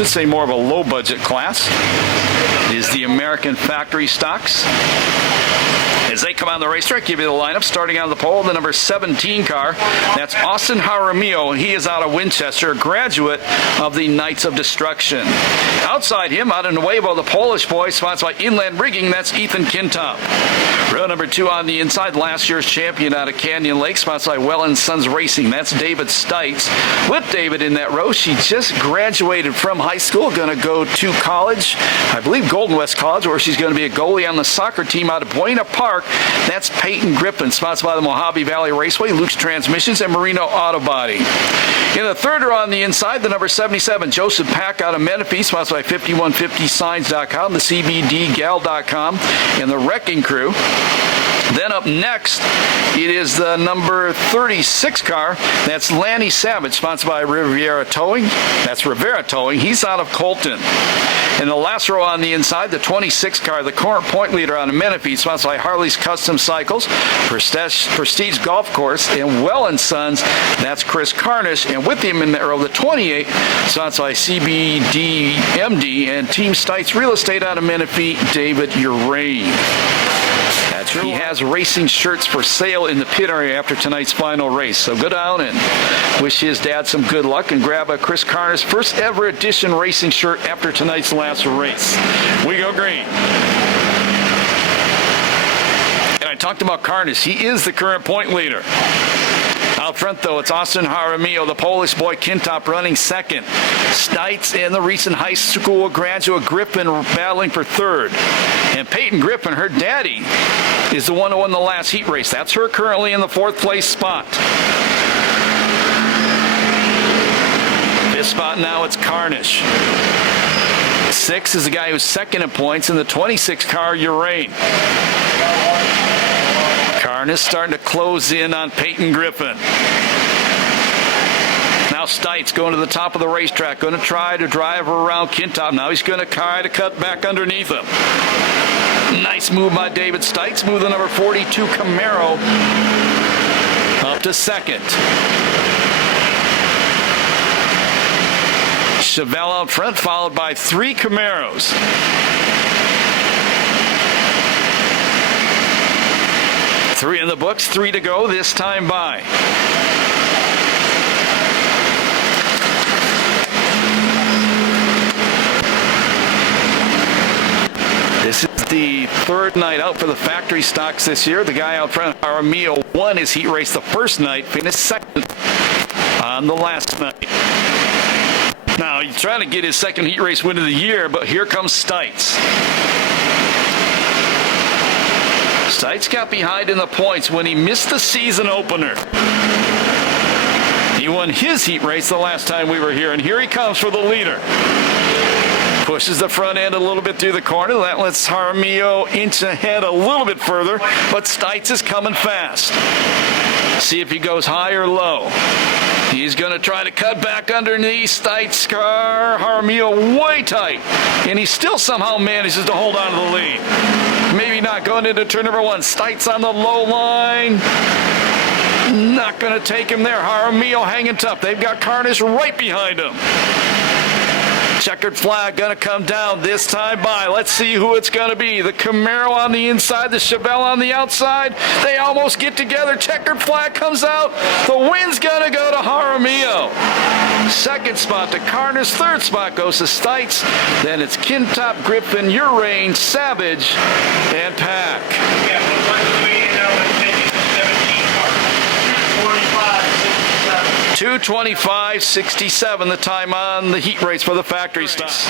should say more of a low-budget class, is the American Factory Stocks. As they come on the racetrack, give you the lineup. Starting on the pole, the number 17 car. That's Austin Jaramillo. He is out of Winchester, a graduate of the Knights of Destruction. Outside him, out of Nuevo, the Polish boy, sponsored by Inland Rigging. That's Ethan Kintop. Row number 2 on the inside, last year's champion out of Canyon Lake, sponsored by Well & Sons Racing. That's David Stites. With David in that row, she just graduated from high school, going to go to college, I believe Golden West College, where she's going to be a goalie on the soccer team out of Buena Park. That's Peyton Griffin, sponsored by the Mojave Valley Raceway, Luke's Transmissions, and Marino Auto Body. In the third row on the inside, the number 77, Joseph Pack out of Menifee, sponsored by 5150signs.com, the CBDgal.com, and the Wrecking Crew. Then up next, it is the number 36 car. That's Lanny Savage, sponsored by Riviera Towing. That's Rivera Towing. He's out of Colton. In the last row on the inside, the 26 car, the current point leader out of Menifee, sponsored by Harley's Custom Cycles, Prestige Golf Course, and Well & Sons. That's Chris Carnish. And with him in that row, the 28, sponsored by CBDMD and Team Stites Real Estate out of Menifee, David Urain. He has racing shirts for sale in the pit area after tonight's final race. So go down and wish his dad some good luck and grab a Chris Carnes first ever edition racing shirt after tonight's last race. We go green. And I talked about Carnes. He is the current point leader. Out front, though, it's Austin Jaramillo, the Polish boy, Kintop running second. Stites and the recent high school graduate Griffin battling for third. And Peyton Griffin, her daddy, is the one who won the last heat race. That's her currently in the fourth place spot. Fifth spot now, it's Carnish. 6 is the guy who's second in points in the 26 car, Urain. Carnish starting to close in on Peyton Griffin. Now Stites going to the top of the racetrack, going to try to drive around Kintop. Now he's going to try to cut back underneath him. Nice move by David Stites. Move the number 42 Camaro up to second. Chevelle out front, followed by 3 Camaros. 3 in the books, 3 to go this time by. This is the third night out for the factory stocks this year. The guy out front, Jaramillo, won his heat race the first night, finished second on the last night. Now, he's trying to get his second heat race win of the year, but here comes Stites. Stites got behind in the points when he missed the season opener. He won his heat race the last time we were here, and here he comes for the leader. Pushes the front end a little bit through the corner. That lets Jaramillo inch ahead a little bit further, but Stites is coming fast. See if he goes high or low. He's going to try to cut back underneath Stites' car. Jaramillo way tight, and he still somehow manages to hold on to the lead. Maybe not going into turn number 1. Stites on the low line. Not going to take him there. Jaramillo hanging tough. They've got Carnish right behind him. Checkered flag going to come down this time by. Let's see who it's going to be. The Camaro on the inside, the Chevelle on the outside. They almost get together. Checkered flag comes out. The win's going to go to Jaramillo. Second spot to Carnish. Third spot goes to Stites. Then it's Kintop, Griffin, Urain, Savage, and Pack. 2:25.67 the time on the heat race for the factory stocks.